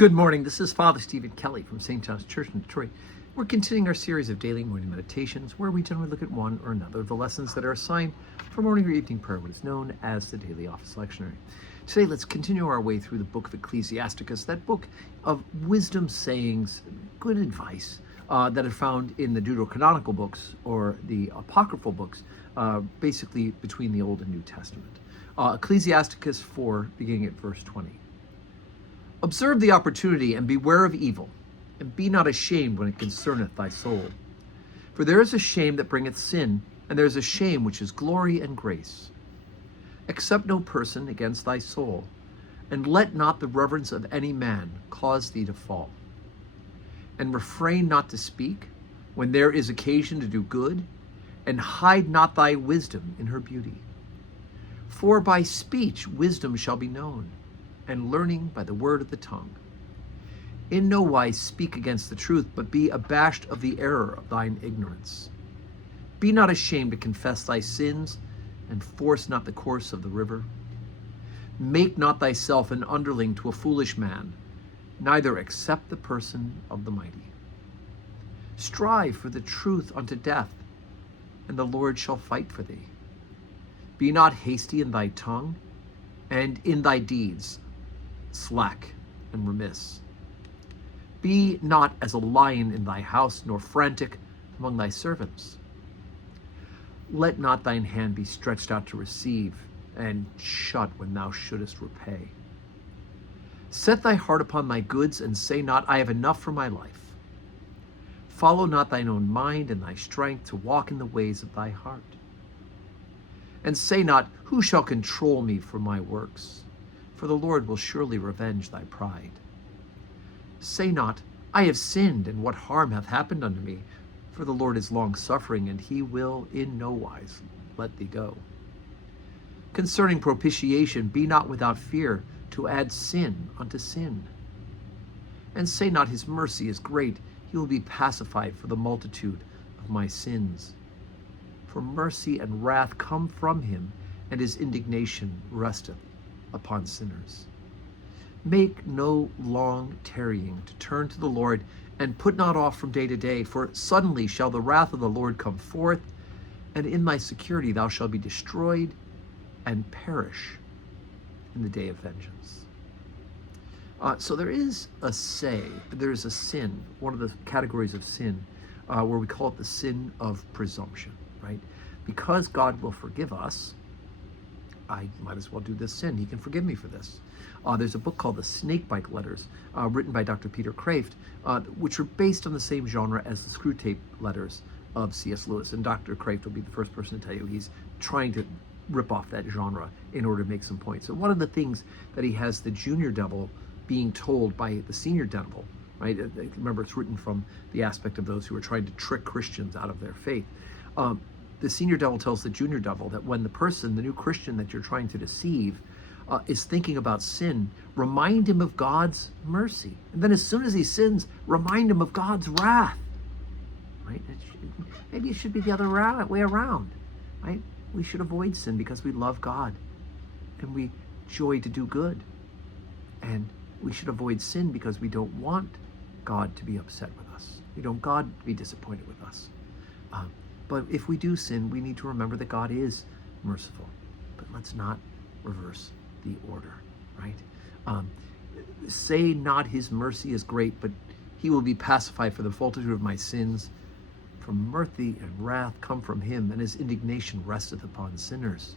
Good morning. This is Father Stephen Kelly from St. John's Church in Detroit. We're continuing our series of daily morning meditations where we generally look at one or another of the lessons that are assigned for morning or evening prayer, what is known as the Daily Office Lectionary. Today, let's continue our way through the book of Ecclesiasticus, that book of wisdom sayings, good advice that are found in the Deuterocanonical books or the apocryphal books, basically between the Old and New Testament. Ecclesiasticus 4, beginning at verse 20. Observe the opportunity and beware of evil, and be not ashamed when it concerneth thy soul. For there is a shame that bringeth sin, and there is a shame which is glory and grace. Accept no person against thy soul, and let not the reverence of any man cause thee to fall. And refrain not to speak when there is occasion to do good, and hide not thy wisdom in her beauty. For by speech wisdom shall be known, and learning by the word of the tongue. In no wise speak against the truth, but be abashed of the error of thine ignorance. Be not ashamed to confess thy sins, and force not the course of the river. Make not thyself an underling to a foolish man, neither accept the person of the mighty. Strive for the truth unto death, and the Lord shall fight for thee. Be not hasty in thy tongue, and in thy deeds slack and remiss. Be not as a lion in thy house, nor frantic among thy servants. Let not thine hand be stretched out to receive, and shut when thou shouldest repay. Set thy heart upon thy goods, and say not, I have enough for my life. Follow not thine own mind and thy strength to walk in the ways of thy heart. And say not, who shall control me for my works? For the Lord will surely revenge thy pride. Say not, I have sinned, and what harm hath happened unto me? For the Lord is long-suffering, and he will in no wise let thee go. Concerning propitiation, be not without fear to add sin unto sin. And say not, his mercy is great, he will be pacified for the multitude of my sins. For mercy and wrath come from him, and his indignation resteth upon sinners. Make no long tarrying to turn to the Lord, and put not off from day to day, for suddenly shall the wrath of the Lord come forth, and in thy security thou shalt be destroyed and perish in the day of vengeance. So there is a sin, one of the categories of sin, where we call it the sin of presumption, right? Because God will forgive us, I might as well do this sin. He can forgive me for this. There's a book called The Snakebite Letters, written by Dr. Peter Kraft, which are based on the same genre as the Screwtape Letters of C.S. Lewis. And Dr. Kraft will be the first person to tell you he's trying to rip off that genre in order to make some points. And one of the things that he has the junior devil being told by the senior devil, right? Remember, it's written from the aspect of those who are trying to trick Christians out of their faith. The senior devil tells the junior devil that when the person, the new Christian that you're trying to deceive, is thinking about sin, remind him of God's mercy. And then as soon as he sins, remind him of God's wrath. Right? Maybe it should be the other way around. Right? We should avoid sin because we love God and we joy to do good. And we should avoid sin because we don't want God to be upset with us. We don't want God to be disappointed with us. But if we do sin, we need to remember that God is merciful. But let's not reverse the order, right? Say not his mercy is great, but he will be pacified for the multitude of my sins. For mercy and wrath come from him, and his indignation resteth upon sinners.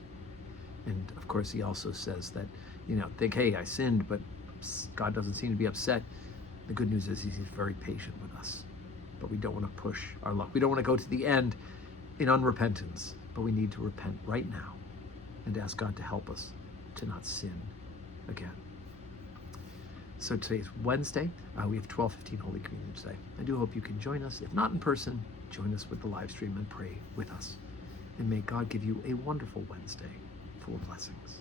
And of course, he also says that, think, hey, I sinned, but God doesn't seem to be upset. The good news is he's very patient with us. But we don't want to push our luck. We don't want to go to the end in unrepentance, but we need to repent right now and ask God to help us to not sin again. So today's Wednesday. We have 12:15 Holy Communion today. I do hope you can join us. If not in person, join us with the live stream and pray with us. And may God give you a wonderful Wednesday full of blessings.